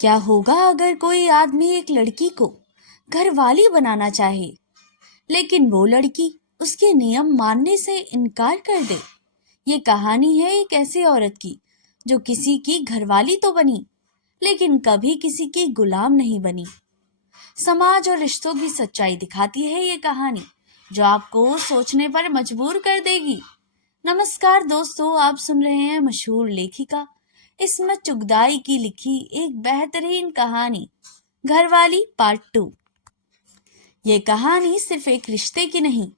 کیا ہوگا اگر کوئی آدمی ایک لڑکی کو گھر والی بنانا چاہے لیکن وہ لڑکی اس کے نیم ماننے سے انکار کر دے؟ یہ کہانی ہے ایک ایسی عورت کی جو کسی کی گھر والی تو بنی لیکن کبھی کسی کی غلام نہیں بنی۔ سماج اور رشتوں کی سچائی دکھاتی ہے یہ کہانی جو آپ کو سوچنے پر مجبور کر دے گی۔ نمسکار دوستو، آپ سن رہے ہیں مشہور لیکھیکا عصمت چغتائی کی لکھی ایک بہترین کہانی گھر والی پارٹ 2۔ یہ کہانی صرف ایک رشتے کی نہیں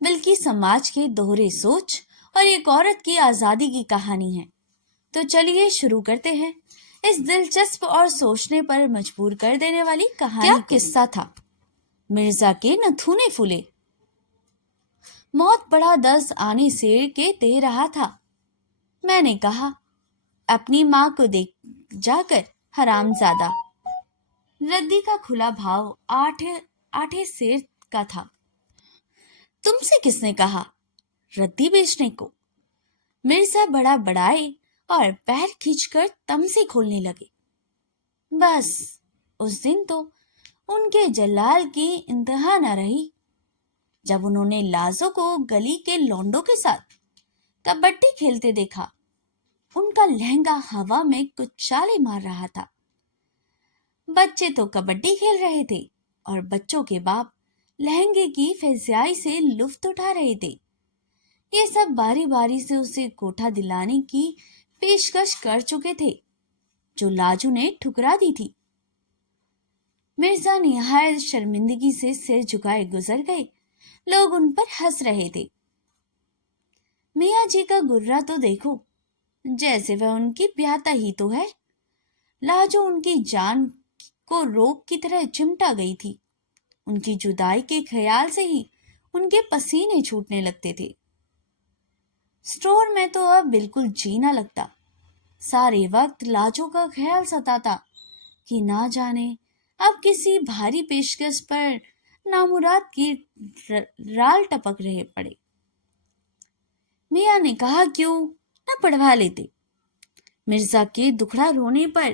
بلکہ سماج کے دوہرے سوچ اور ایک عورت کی آزادی کی کہانی ہے۔ تو چلیے شروع کرتے ہیں اس دلچسپ اور سوچنے پر مجبور کر دینے والی کہانی۔ کیا قصہ تھا؟ مرزا کے نتھونے پھولے۔ موت بڑا درس آنے سے کے دے رہا تھا۔ میں نے کہا، اپنی ماں کو دیکھ جا کر حرام زادہ۔ ردی کا کھلا بھاؤ آٹھے سیر کا تھا۔ تم سے کس نے کہا ردی بیچنے کو؟ مرزا بڑا بڑائے اور پیر کھینچ کر تمسے کھولنے لگے۔ بس اس دن تو ان کے جلال کی انتہا نہ رہی جب انہوں نے لازو کو گلی کے لونڈوں کے ساتھ کبڈی کھیلتے دیکھا۔ ان کا لہنگا ہوا میں کچھ چالیں مار رہا تھا۔ بچے تو کبڈی کھیل رہے تھے اور بچوں کے باپ لہنگے کی فضیائی سے لطف اٹھا رہے تھے۔ یہ سب باری باری سے اسے کوٹھا دلانے کی پیشکش کر چکے تھے جو لاجو نے ٹھکرا دی تھی۔ مرزا نہایت شرمندگی سے سر جھکائے گزر گئے۔ لوگ ان پر ہنس رہے تھے۔ میاں جی کا گرا تو دیکھو، جیسے وہ ان کی بیاتا ہی تو ہے۔ لاجو ان کی جان کو روک کی طرح چمٹا گئی تھی۔ ان کی جدائی کے خیال سے ہی ان کے پسینے چھوٹنے لگتے تھے۔ اسٹور میں تو اب بالکل جی نہ لگتا۔ سارے وقت لاجو کا خیال ستاتا کہ نہ جانے اب کسی بھاری پیشکش پر نامراد کی رال ٹپک رہے پڑے۔ میاں نے کہا، کیوں نہ پڑھوا لیتے؟ مرزا کے دکھڑا رونے پر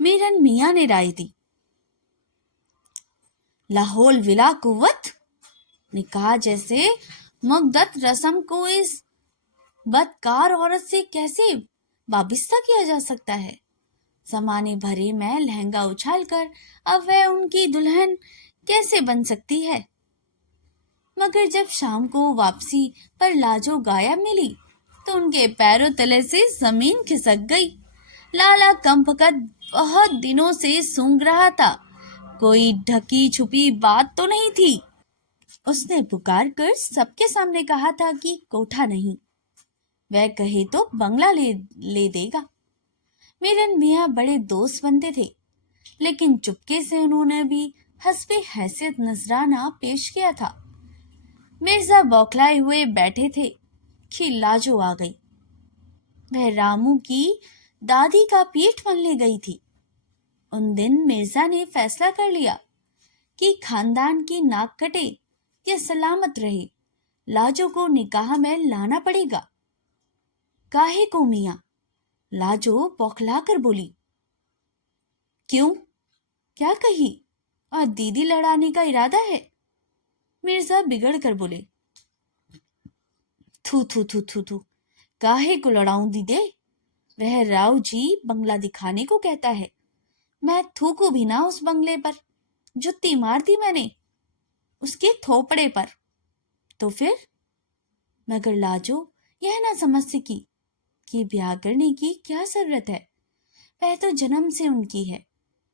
میرن میاں نے رائے دی۔ لاہول ولا قوت نے کہا، جیسے مقدت رسم کو اس بدکار عورت سے کیسے وابستہ کیا جا سکتا ہے؟ زمانے بھرے میں لہنگا اچھال کر اب وہ ان کی دلہن کیسے بن سکتی ہے؟ مگر جب شام کو واپسی پر لاجو غائب ملی تو ان کے پیروں تلے سے زمین کھسک گئی۔ لالا کم فقط بہت دنوں سے سونگ رہا تھا۔ کوئی ڈھکی چھپی بات تو نہیں تھی۔ اس نے پکار کر سب کے سامنے کہا تھا کہ کوٹھا نہیں، وہ کہے تو بنگلہ لے دے گا۔ میرن میاں بڑے دوست بنتے تھے لیکن چپکے سے انہوں نے بھی حسب حیثیت نذرانہ پیش کیا تھا۔ مرزا بوکھلائے ہوئے بیٹھے تھے کہ لاجو آ گئی۔ وہ رامو کی دادی کا پیٹھ ملنے گئی تھی۔ ان دن مرزا نے فیصلہ کر لیا کہ خاندان کی ناک کٹے یا سلامت رہے، لاجو کو نکاح میں لانا پڑے گا۔ کاہے کو میاں؟ لاجو بوکھلا کر بولی۔ کیوں؟ کیا کہی؟ اور دیدی لڑانے کا ارادہ ہے؟ مرزا بگڑ کر بولے۔ تھو تھو تھو تھو تھو، کاہے کو لڑاؤں دیدے؟ وہ راؤ جی بنگلہ دکھانے کو کہتا ہے۔ میں تھوکوں بھی نہ اس بنگلے پر، جتی مار دی میں نے اس کے تھوپڑے پر۔ تو پھر؟ مگر لاجو یہ نہ سمجھ سکی کہ بیاہ کرنے کی کیا ضرورت ہے۔ وہ تو جنم سے ان کی ہے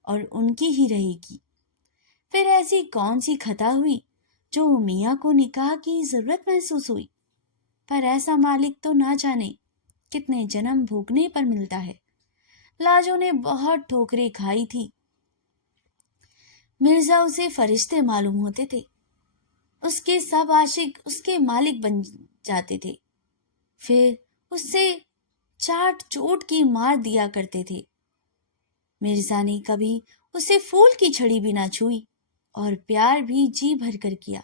اور ان کی ہی رہے گی۔ پھر ایسی کون سی خطا ہوئی جو میاں کو نکاح کی ضرورت محسوس ہوئی؟ پر ایسا مالک تو نہ جانے کتنے جنم بھوگنے پر ملتا ہے۔ لاجو نے بہت ٹھوکریں کھائی تھی۔ مرزا اسے فرشتے معلوم ہوتے تھے۔ اس کے سب عاشق اس کے مالک بن جاتے تھے، پھر اس سے چاٹ چوٹ کی مار دیا کرتے تھے۔ مرزا نے کبھی اسے پھول کی چھڑی بھی نہ چھوئی اور پیار بھی جی بھر کر کیا۔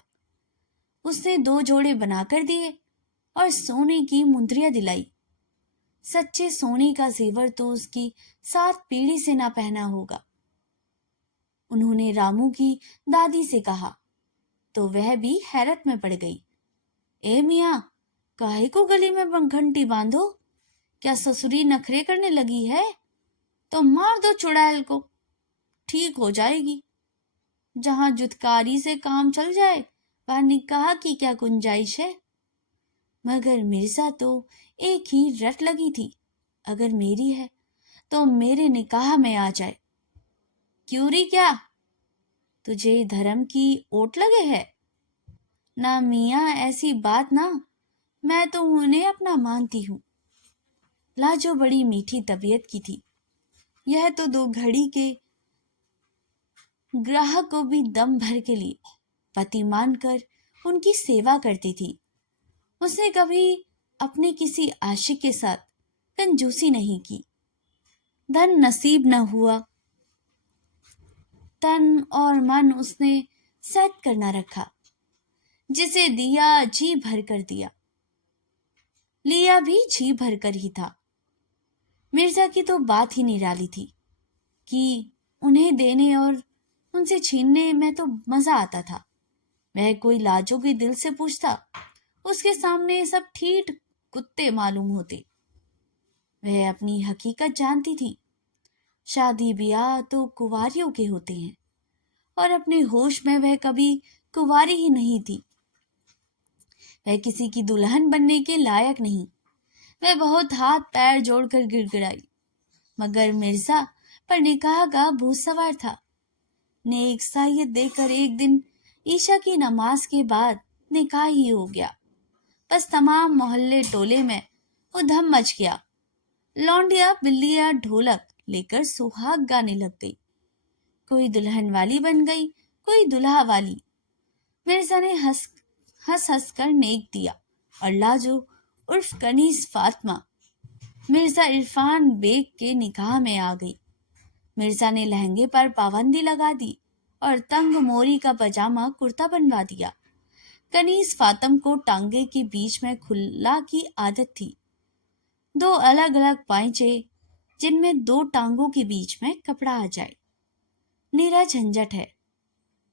اس نے 2 جوڑے بنا کر دیے اور سونے کی مندریاں دلائی۔ سچے سونے کا زیور تو اس کی 7 پیڑھی سے نہ پہنا ہوگا۔ उन्होंने रामू की दादी से कहा, तो वह भी हैरत में पड़ गई। ए मियाँ, काहे को गले में घंटी बांधो? क्या ससुरी नखरे करने लगी है? तो मार दो चुड़ैल को, ठीक हो जाएगी। जहां जुतकारी से काम चल जाए वहां निकाह की क्या गुंजाइश है? मगर मिर्जा तो एक ही रट लगी थी, अगर मेरी है तो मेरे निकाह में आ जाए। क्यों री, क्या तुझे धर्म की ओट लगे है? ना मियाँ, ऐसी बात ना, मैं तो उन्हें अपना मानती हूँ। लाजो बड़ी मीठी तबीयत की थी। यह तो 2 घड़ी के ग्राहक को भी दम भर के लिए पति मानकर उनकी सेवा करती थी। उसने कभी अपने किसी आशिक के साथ कंजूसी नहीं की। धन नसीब न हुआ, तन और मन उसने सेट करना रखा। जिसे दिया जी भर कर दिया, लिया भी जी भर कर ही था। मिर्जा की तो बात ही निराली थी कि उन्हें देने और उनसे छीनने में तो मजा आता था। वह कोई लाजो के दिल से पूछता, उसके सामने सब ठीठ कुत्ते मालूम होते। वह अपनी हकीकत जानती थी। शादी ब्याह तो कुंवारियों के होते हैं और अपने होश में वह कभी कुंवारी ही नहीं थी। वह किसी की दुल्हन बनने के लायक नहीं। वह बहुत हाथ पैर जोड़कर गिड़गिड़ाई, मगर मिर्जा पर निकाह का भूत सवार था। नेक साहियत देकर एक दिन ईशा की नमाज के बाद निकाह ही हो गया। बस तमाम मोहल्ले टोले में उधम मच गया। लौंडिया बिल्लियां ढोलक लेकर सुहाग गाने लग गई। कोई दुल्हन वाली बन गई, कोई दुल्हा वाली। मिर्जा ने हंस हंस कर नेक दिया और लाजो उर्फ कनीज फातिमा मिर्जा इरफान बेग के निकाह में आ गई। मिर्जा ने लहंगे पर पाबंदी लगा दी और तंग मोरी का पजामा कुर्ता बनवा दिया। कनीज फातिम को टांगे के बीच में खुला की आदत थी। 2 अलग अलग पाइचे जिनमें 2 टांगों के बीच में कपड़ा आ जाए, नीरा झंझट है।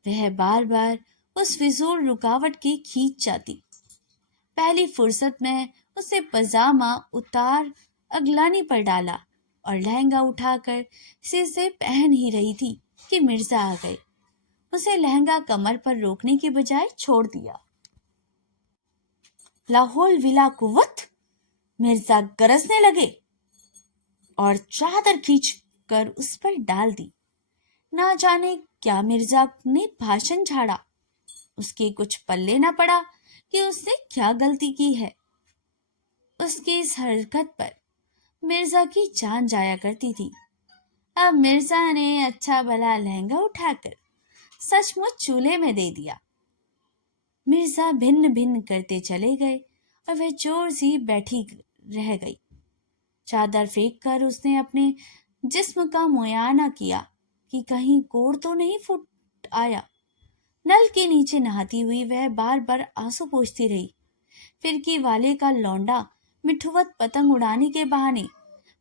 वह बार बार उस फिजूल रुकावट की खींच जाती। पहली फुर्सत में उसे पजामा उतार अगलानी पर डाला और लहंगा उठाकर सिर से पहन ही रही थी कि मिर्जा आ गए। उसे लहंगा कमर पर रोकने के बजाय छोड़ दिया। लाहौल विला कुव्वत, मिर्जा गरजने लगे और चादर खींच कर उस पर डाल दी। ना जाने क्या मिर्जा ने भाषण झाड़ा। उसके कुछ पल्ले न पड़ा कि उसने क्या गलती की है। उसकी इस हरकत पर मिर्जा की जान जाया करती थी। अब मिर्जा ने अच्छा भला लहंगा उठाकर सचमुच चूल्हे में दे दिया। मिर्जा भिन्न भिन्न करते चले गए और वह चोर सी बैठी रह गई। चादर फेंक कर उसने अपने जिस्म का मुआयना किया कि कहीं कोड़ तो नहीं फूट आया। नल के नीचे नहाती हुई वह बार बार आंसू पोंछती रही। फिरकी वाले का लौंडा मिठुवत पतंग उड़ाने के बहाने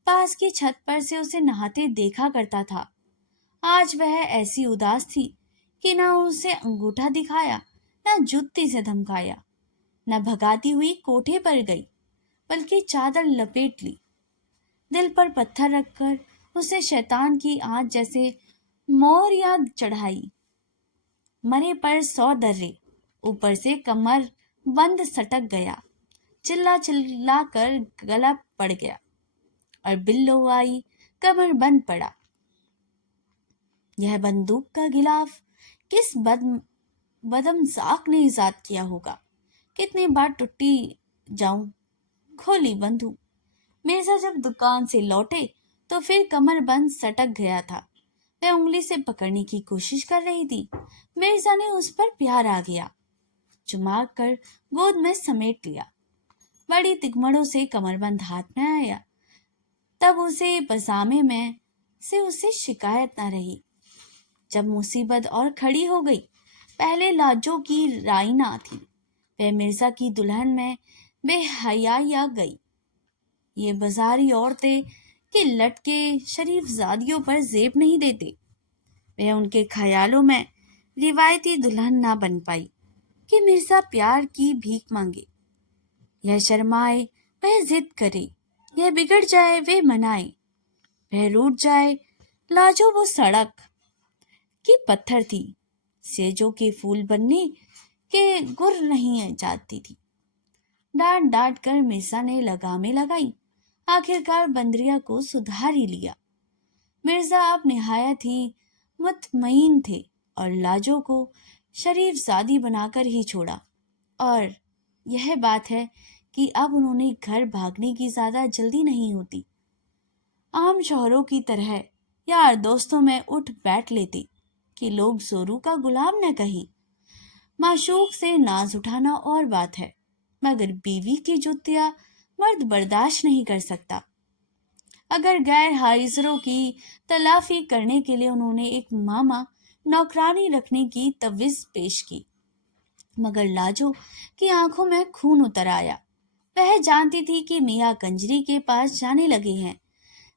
पास की छत पर से उसे नहाते देखा करता था। आज वह ऐसी उदास थी कि न उसे अंगूठा दिखाया, न जुत्ती से धमकाया, न भगाती हुई कोठे पर गई, बल्कि चादर लपेट ली। दिल पर पत्थर रखकर उसे शैतान की आंच जैसे मोर याद चढ़ाई। मरे पर 100 दर्रे, ऊपर से कमर बंद सटक गया। चिल्ला चिल्ला कर गला पड़ गया और बिल्लो आई कमर बंद पड़ा। यह बंदूक का गिलाफ किस बदमजाक ने इजाद किया होगा। कितनी बार टुट्टी जाऊं, खोली बंदूक। मिर्जा जब दुकान से लौटे तो फिर कमर बंद सटक गया था। वह उंगली से पकड़ने की कोशिश कर रही थी। मिर्जा ने उस पर प्यार आ गया, चुमा कर गोद में समेट लिया। बड़ी तिगमड़ों से कमरबंद हाथ में आया। तब उसे पजामे में से उसे शिकायत न रही। जब मुसीबत और खड़ी हो गई, पहले लाजो की राइना थी, वह मिर्जा की दुल्हन में बेहयाई आ गई। ये बाजारी औरतें कि लटके शरीफ जादियों पर जेब नहीं देते। वह उनके ख्यालों में रिवायती दुल्हन ना बन पाई कि मिर्जा प्यार की भीख मांगे, यह शर्माए वह जिद करे, यह बिगड़ जाए वे मनाए, वह रूठ जाए लाजो वो सड़क की पत्थर थी, सेजों के फूल बनने के गुर नहीं जाती थी। डांट डांट कर मिर्जा ने लगामें लगाई, आखिरकार बंदरिया को सुधार ही लिया। मिर्जा अब निहायत ही मुतमईन थे और लाजो को शरीफ जादी बनाकर ही छोड़ा। और यह बात है कि अब उन्होंने घर भागने की ज्यादा जल्दी नहीं होती। आम शौहरों की तरह यार दोस्तों में उठ बैठ लेते कि लोग जोरू का गुलाम न कहें। माशूक से नाज उठाना और बात है, मगर बीवी की जुतियां मर्द बर्दाश्त नहीं कर सकता। अगर गैर हाजिरों की तलाफी करने के लिए उन्होंने एक मामा नौकरानी रखने की तजवीज़ पेश की, मगर लाजो की आंखों में खून उतर आया। वह जानती थी कि मियाँ कंजरी के पास जाने लगे हैं।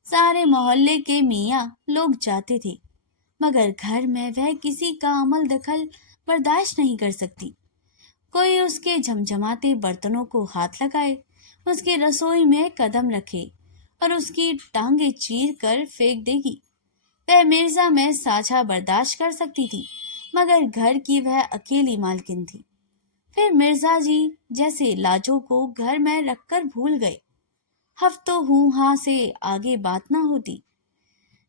सारे मोहल्ले के मियाँ लोग जाते थे, मगर घर में वह किसी का अमल दखल बर्दाश्त नहीं कर सकती। कोई उसके झमझमाते बर्तनों को हाथ लगाए, उसकी रसोई में कदम रखे और उसकी टांगे चीर कर फेंक देगी। वह मिर्जा में साझा बर्दाश्त कर सकती थी, मगर घर की वह अकेली मालकिन थी। फिर मिर्जा जी जैसे लाजो को घर में रखकर भूल गए। हफ्तों हूँ हाँ से आगे बात ना होती।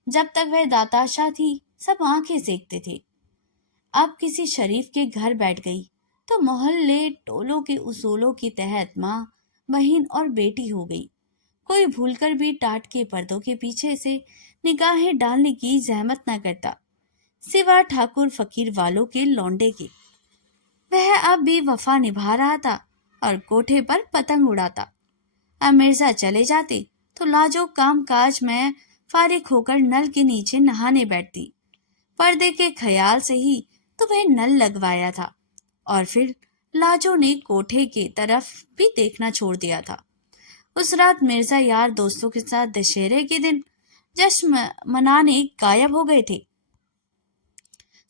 जब तक वह दाताशा थी सब आंखें सेकते थे। अब किसी शरीफ के घर बैठ गई तो मोहल्ले टोलों के उसूलों के तहत माँ, बहन और बेटी हो गई। कोई भूलकर भी टाट के पर्दों के पीछे से निगाहें डालने की जहमत न करता, सिवा ठाकुर फकीर वालों के लौंडे के। वह अब भी वफा निभा रहा था और कोठे पर पतंग उड़ाता। अब मिर्जा चले जाते तो लाजो काम काज में फारिग होकर नल के नीचे नहाने बैठती। पर्दे के ख्याल से ही तो वह नल लगवाया था और फिर लाजो ने कोठे के तरफ भी देखना छोड़ दिया था। उस रात मिर्जा यार दोस्तों के साथ दशहरे के दिन जश्न मनाने गायब हो गए थे।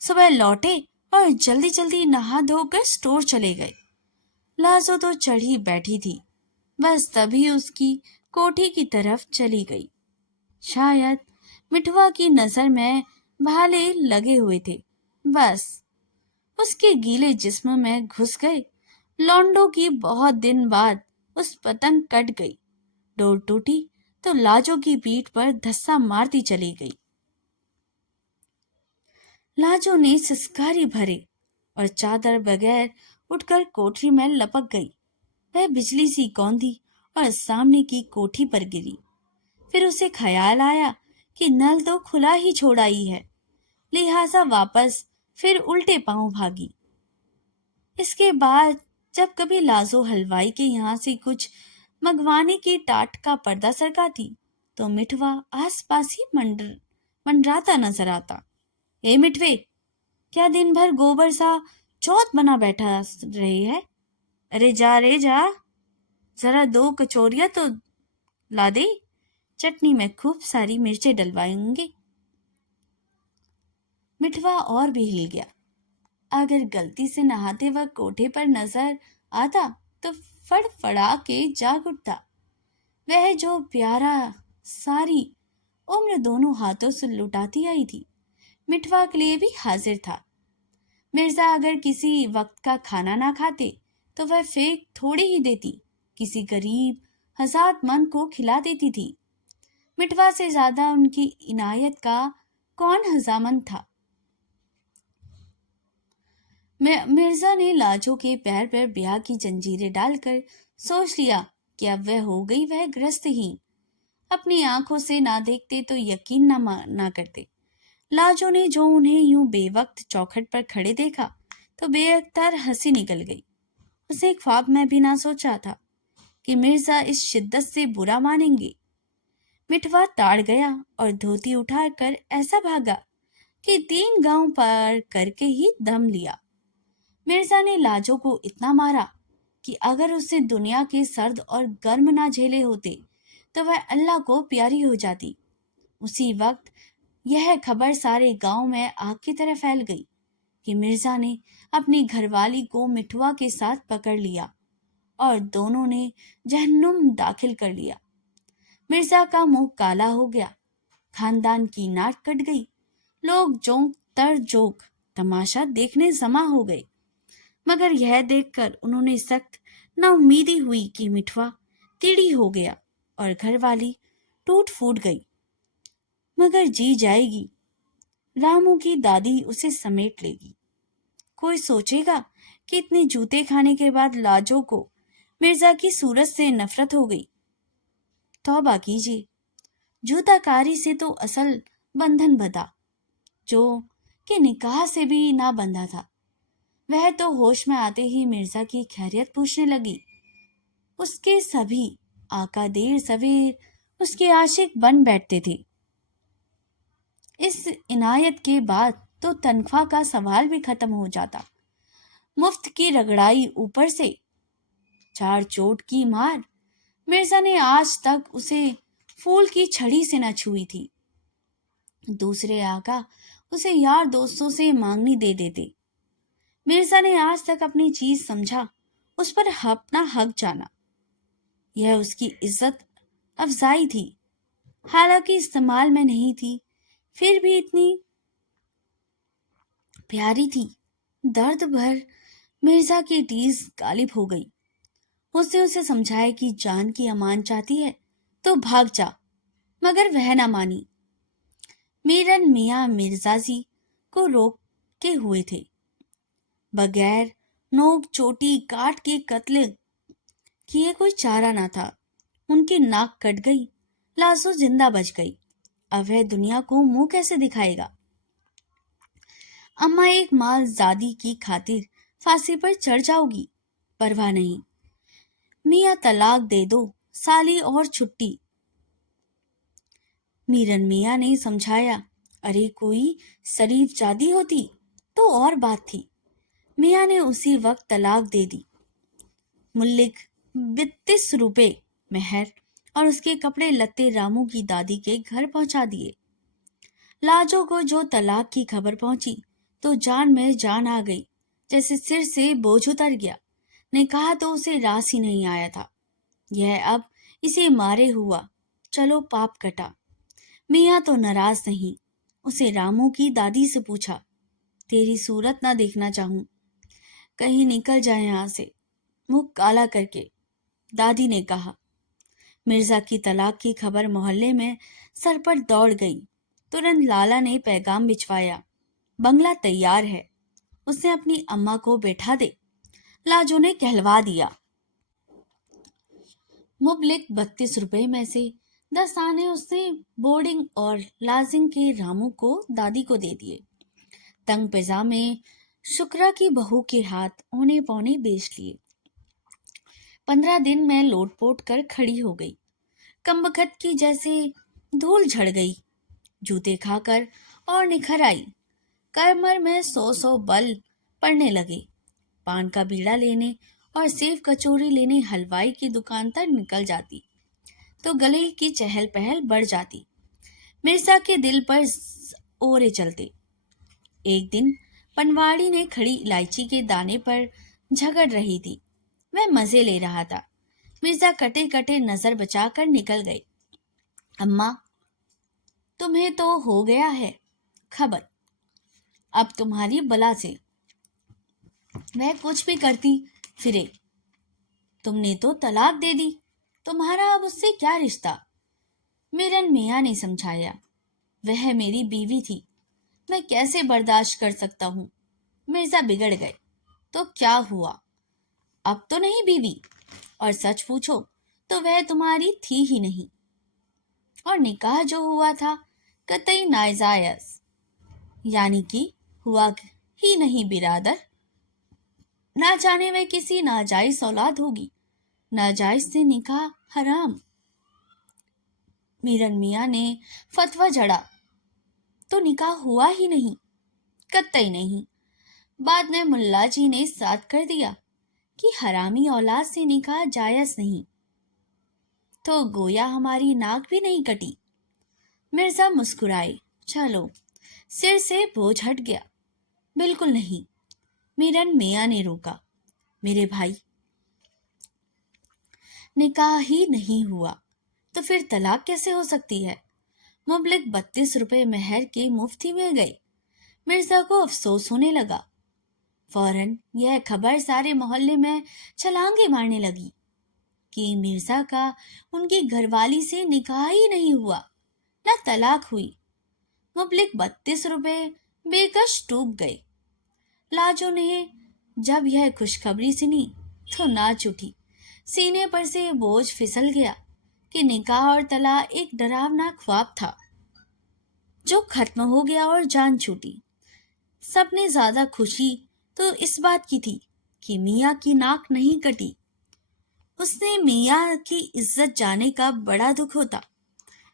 सुबह लौटे और जल्दी जल्दी नहा धोकर स्टोर चले गए। लाजो तो चढ़ी बैठी थी, बस तभी उसकी कोठी की तरफ चली गई। शायद मिठवा की नजर में भाले लगे हुए थे, बस उसके गीले जिस्म में घुस गए। लौंडों की बहुत दिन बाद उस पतंग कट गई। डोर टूटी तो लाजो की पीठ पर धस्सा मारती चली गई। लाजो ने सिसकारी भरे और चादर बगैर उठकर कोठरी में लपक गई। वह बिजली सी कौंधी और सामने की कोठी पर गिरी। फिर उसे ख्याल आया कि नल तो खुला ही छोड़ा ही है, लिहाजा वापस फिर उल्टे पांव भागी। इसके बाद जब कभी लाजो हलवाई के यहाँ से कुछ मंगवाने की टाट का पर्दा सरकाती तो मिठवा आसपास ही मंडराता नजर आता। ए मिठवे, क्या दिन भर गोबर सा चौथ बना बैठा रही है? अरे जा रे जा, जरा 2 कचौरियां तो ला दे, चटनी में खूब सारी मिर्चें डलवाएंगे। मिठवा और भी हिल गया। अगर गलती से नहाते वक्त कोठे पर नजर आता तो फड़फड़ा के जाग उठता। वह जो प्यारा सारी उम्र दोनों हाथों से लुटाती आई थी, मिठवा के लिए भी हाजिर था। मिर्जा अगर किसी वक्त का खाना ना खाते तो वह फेंक थोड़ी ही देती, किसी गरीब हज़ारतमंद को खिला देती थी। मिठवा से ज्यादा उनकी इनायत का कौन हजामंद था। मिर्जा ने लाजो के पैर पर ब्याह की जंजीरें डालकर सोच लिया कि अब वह हो गई वह ग्रस्तहीन। अपनी आंखों से ना देखते तो यकीन ना करते। लाजो ने जो उन्हें यूं बेवक्त चौखट पर खड़े देखा तो बेअख्तर हंसी निकल गई। उसे ख्वाब में भी ना सोचा था कि मिर्जा इस शिद्दत से बुरा मानेंगे। मिठवा ताड़ गया और धोती उठाकर ऐसा भागा कि 3 गांव पार करके ही दम लिया। मिर्जा ने लाजो को इतना मारा कि अगर उसे दुनिया के सर्द और गर्म ना झेले होते तो वह अल्लाह को प्यारी हो जाती। उसी वक्त यह खबर सारे गांव में आग की तरह फैल गई कि मिर्जा ने अपनी घरवाली को मिठुआ के साथ पकड़ लिया और दोनों ने जहन्नुम दाखिल कर लिया। मिर्जा का मुंह काला हो गया, खानदान की नाक कट गई, लोग जोंक तर जोक तमाशा देखने जमा हो गए। मगर यह देखकर उन्होंने सख्त नाउम्मीदी हुई कि मिठुआ टेढ़ी हो गया और घरवाली टूट फूट गई। मगर जी जाएगी, रामू की दादी उसे समेट लेगी। कोई सोचेगा कि इतने जूते खाने के बाद लाजो को मिर्जा की सूरत से नफरत हो गई। तौबा कीजिए, जूताकारी से तो असल बंधन बंधा, जो कि निकाह से भी ना बंधा था। वह तो होश में आते ही मिर्जा की खैरियत पूछने लगी। उसके सभी आका देर सवेर उसके आशिक बन बैठते थे। इस इनायत के बाद तो तनख्वाह का सवाल भी खत्म हो जाता। मुफ्त की रगड़ाई, ऊपर से 4 चोट की मार। मिर्जा ने आज तक उसे फूल की छड़ी से न छुई थी। दूसरे आका उसे यार दोस्तों से मांगनी दे देते। मिर्जा ने आज तक अपनी चीज समझा, उस पर अपना हक जाना। यह उसकी इज्जत अफजाई थी, हालांकि इस्तेमाल में नहीं थी, फिर भी इतनी प्यारी थी। दर्द भर मिर्जा की टीस गालिब हो गई। उसने उसे समझाया कि जान की अमान चाहती है तो भाग जा, मगर वह ना मानी। मीरन मियाँ मिर्जाजी को रोक के हुए थे। बगैर नोक चोटी काट के कत्ल किए कोई चारा ना था। उनकी नाक कट गई, लाशो जिंदा बच गई। अब वह दुनिया को मुंह कैसे दिखाएगा? अम्मा एक मालजादी की खातिर फांसी पर चढ़ जाओगी, परवाह नहीं। मियाँ तलाक दे दो, साली और छुट्टी। मीरन मियाँ ने समझाया, अरे कोई शरीफ जादी होती तो और बात थी। मियाँ ने उसी वक्त तलाक दे दी। मुल्लिक 32 रुपए मेहर और उसके कपड़े लत्ते रामू की दादी के घर पहुंचा दिए। लाजो को जो तलाक की खबर पहुंची तो जान में जान आ गई, जैसे सिर से बोझ उतर गया। निकाह तो उसे रास ही नहीं आया था। यह अब इसे मारे हुआ, चलो पाप कटा। मियाँ तो नाराज नहीं। उसे रामू की दादी से पूछा, तेरी सूरत ना देखना चाहूं, कहीं निकल जाए यहां से। मुंह काला करके दादी ने कहा। मिर्जा की तलाक की खबर मोहल्ले में सर पर दौड़ गई। तुरंत लाला ने पैगाम भिजवाया, बंगला तैयार है, उसने अपनी अम्मा को बैठा दे। लाजो ने कहलवा दिया। मुबलिक 32 रुपए में से 10 आने उसने बोर्डिंग और लाजिंग के रामू को दादी को दे दिए। तंग पैजामे शुक्रा की बहू के हाथ औने पौने बेच लिए। 15 दिन में लोटपोट कर खड़ी हो गई। कमबख्त की जैसे धूल झड़ गई। जूते खाकर और निखर आई। कमर में 100 बल पड़ने लगे। पान का बीड़ा लेने और सेव कचौरी लेने हलवाई की दुकान तक निकल जाती तो गले की चहल पहल बढ़ जाती। मिर्जा के दिल पर ओरे चलते। एक दिन पनवाड़ी ने खड़ी इलायची के दाने पर झगड़ रही थी। वह मजे ले रहा था। मिर्जा कटे कटे नजर बचाकर निकल गए। अम्मा, तुम्हें तो हो गया है खबर, अब तुम्हारी बला से। वह कुछ भी करती फिरे। तुमने तो तलाक दे दी, तुम्हारा अब उससे क्या रिश्ता? मीरन मियाँ ने समझाया, वह मेरी बीवी थी, मैं कैसे बर्दाश्त कर सकता हूँ। मिर्जा बिगड़ गए तो क्या हुआ, अब तो नहीं बीवी, और सच पूछो तो वह तुम्हारी थी ही नहीं। और निकाह जो हुआ था कतई नाजायज, यानी कि हुआ ही नहीं बिरादर। ना जाने वह किसी नाजायज औलाद होगी। नाजायज से निकाह हराम। मीरन मियाँ ने फतवा जड़ा तो निकाह हुआ ही नहीं, कतई नहीं। बाद में मुल्ला जी ने साथ कर दिया कि हरामी औलाद से निकाह जायज नहीं, तो गोया हमारी नाक भी नहीं कटी। मिर्जा मुस्कुराए, चलो, सिर से बोझ हट गया। बिल्कुल नहीं, मीरन मियाँ ने रोका। मेरे भाई, निकाह ही नहीं हुआ तो फिर तलाक कैसे हो सकती है? मुबलिक 32 रुपए मेहर के मुफ्ती में गए। मिर्जा को अफसोस होने लगा। फौरन यह खबर सारे मोहल्ले में छलांगे मारने लगी कि मिर्जा का उनकी घरवाली से निकाह ही नहीं हुआ, न तलाक हुई। मुबलिक 32 रुपए बेकश डूब गए। लाजो ने जब यह खुशखबरी सुनी तो नाच उठी। सीने पर से बोझ फिसल गया कि निकाह और तलाक एक डरावना ख्वाब था जो खत्म हो गया और जान छूटी। सबने ज्यादा खुशी तो इस बात की थी कि मियाँ की नाक नहीं कटी। उसने मियाँ की इज्जत जाने का बड़ा दुख होता।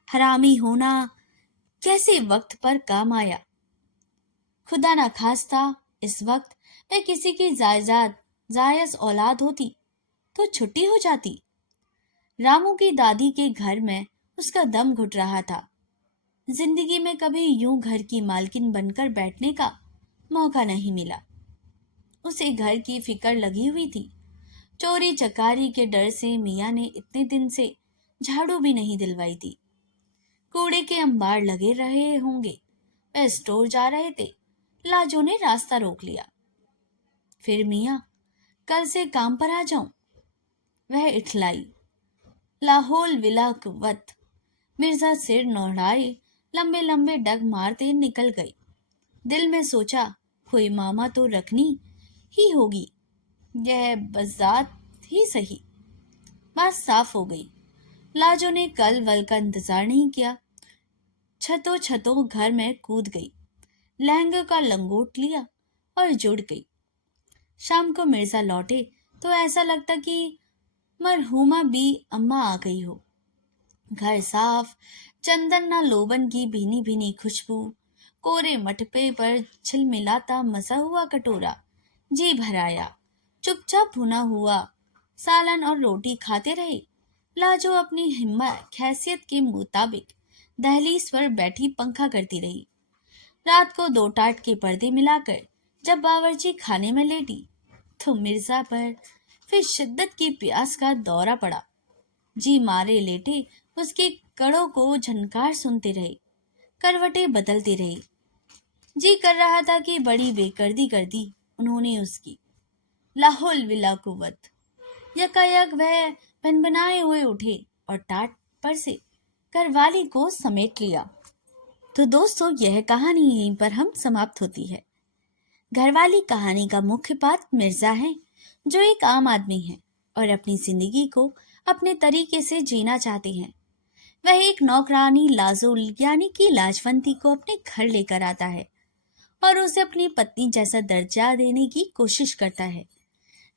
हरामी होना कैसे वक्त पर काम आया। खुदा ना खास्ता इस वक्त वह किसी की जायज औलाद होती तो छुट्टी हो जाती। रामू की दादी के घर में उसका दम घुट रहा था। जिंदगी में कभी यूं घर की मालकिन बनकर बैठने का मौका नहीं मिला। उसे घर की फिक्र लगी हुई थी। चोरी चकारी के डर से मियाँ ने इतने दिन से झाड़ू भी नहीं दिलवाई थी। कूड़े के अंबार लगे रहे होंगे। वह स्टोर जा रहे थे। लाजो ने रास्ता रोक लिया। फिर मियाँ, कल से काम पर आ जाऊं? वह इठलाई। लाहौल विला कुव्वत। मिर्जा सिर नौड़ाए लंबे लंबे डग मारते निकल गई। दिल में सोचा, कोई मामा तो रखनी ही होगी, यह बजात ही सही। बात साफ हो गई। लाजो ने कल वल का इंतजार नहीं किया। छतों छतों घर में कूद गई, लहंगे का लंगोट लिया और जुड़ गई। शाम को मिर्जा लौटे तो ऐसा लगता कि मरहुमा भी अम्मा आ गई हो। घर साफ, चंदन ना लोबन की भीनी भीनी खुशबू, कोरे मटपे पर छिलमिलाता मसा हुआ कटोरा। जी भराया। चुपचाप भुना हुआ सालन और रोटी खाते रहे। लाजो अपनी हिम्मत खैसियत के मुताबिक दहलीज पर बैठी पंखा करती रही। रात को 2 टाट के पर्दे मिलाकर जब बावर्ची खाने में लेटी तो मिर्जा पर फिर शिद्दत की प्यास का दौरा पड़ा। जी मारे लेटे उसके कड़ों को झनकार सुनते रहे, करवटें बदलते रहे। जी कर रहा था कि बड़ी बेकर्दी कर दी उन्होंने उसकी। लाहौल विला कुव्वत। यकायक वह भनभनाए हुए उठे और टाट पर से घरवाली को समेट लिया। तो दोस्तों, यह कहानी यहीं पर हम समाप्त होती है। घरवाली कहानी का मुख्य पात्र मिर्जा है, जो एक आम आदमी है और अपनी जिंदगी को अपने तरीके से जीना चाहते हैं। वह एक नौकरानी लाजो यानी कि लाजवंती को अपने घर लेकर आता है और उसे अपनी पत्नी जैसा दर्जा देने की कोशिश करता है,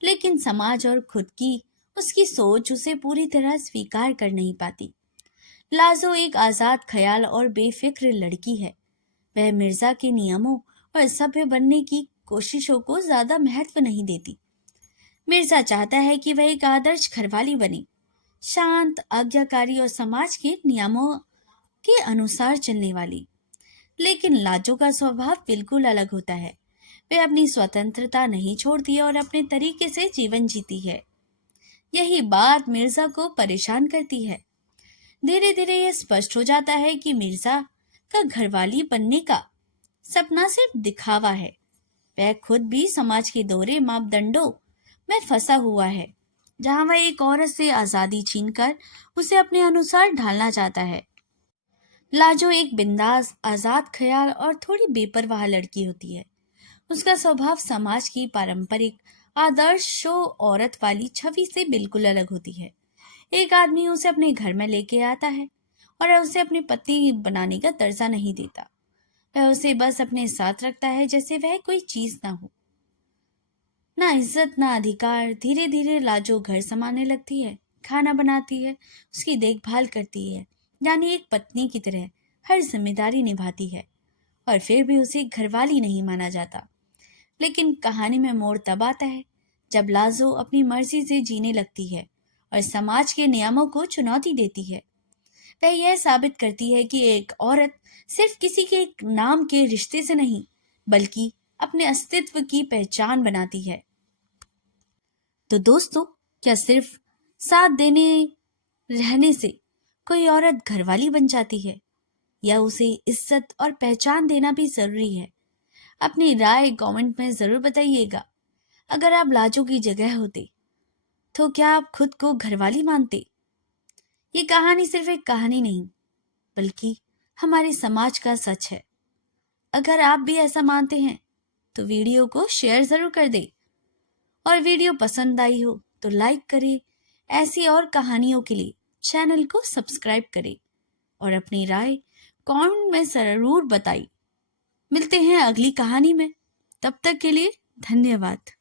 लेकिन समाज और खुद की उसकी सोच उसे पूरी तरह स्वीकार कर नहीं पाती। लाजो एक आजाद ख्याल और बेफिक्र लड़की है। वह मिर्जा के नियमों और सभ्य बनने की कोशिशों को ज्यादा महत्व नहीं देती। मिर्जा चाहता है कि वह एक आदर्श घरवाली बने, शांत, आज्ञाकारी और समाज के नियमों के अनुसार चलने वाली। लेकिन लाजो का स्वभाव बिल्कुल अलग होता है। वह अपनी स्वतंत्रता नहीं छोड़ती और अपने तरीके से जीवन जीती है। यही बात मिर्जा को परेशान करती है। धीरे धीरे यह स्पष्ट हो जाता है कि मिर्जा का घरवाली बनने का सपना सिर्फ दिखावा है। वह खुद भी समाज के दोहरे मापदंडों में फंसा हुआ है, जहां वह एक औरत से आजादी छीनकर उसे अपने अनुसार ढालना चाहता है। लाजो एक बिंदास, आजाद ख्याल और थोड़ी बेपरवाह लड़की होती है। उसका स्वभाव समाज की पारंपरिक आदर्शों औरत वाली छवि से बिल्कुल अलग होती है। एक आदमी उसे अपने घर में लेके आता है और उसे अपनी पत्नी बनाने का दर्जा नहीं देता। वह उसे बस अपने साथ रखता है जैसे वह कोई चीज ना हो, ना इज्जत ना अधिकार। धीरे धीरे लाजो घर संभालने लगती है, खाना बनाती है, उसकी देखभाल करती है, यानी एक पत्नी की तरह हर जिम्मेदारी निभाती है, और फिर भी उसे घरवाली नहीं माना जाता। लेकिन कहानी में मोड़ तब आता है जब लाजो अपनी मर्जी से जीने लगती है और समाज के नियमों को चुनौती देती है। वह यह साबित करती है कि एक औरत सिर्फ किसी के एक नाम के रिश्ते से नहीं, बल्कि अपने अस्तित्व की पहचान बनाती है। तो दोस्तों, क्या सिर्फ साथ देने रहने से कोई औरत घरवाली बन जाती है, या उसे इज्जत और पहचान देना भी जरूरी है? अपनी राय कमेंट में जरूर बताइएगा। अगर आप लाजो की जगह होते तो क्या आप खुद को घरवाली मानते? ये कहानी सिर्फ एक कहानी नहीं, बल्कि हमारे समाज का सच है। अगर आप भी ऐसा मानते हैं तो वीडियो को शेयर जरूर कर दें, और वीडियो पसंद आई हो तो लाइक करें। ऐसी और कहानियों के लिए चैनल को सब्सक्राइब करें और अपनी राय कमेंट में जरूर बताइए। मिलते हैं अगली कहानी में, तब तक के लिए धन्यवाद।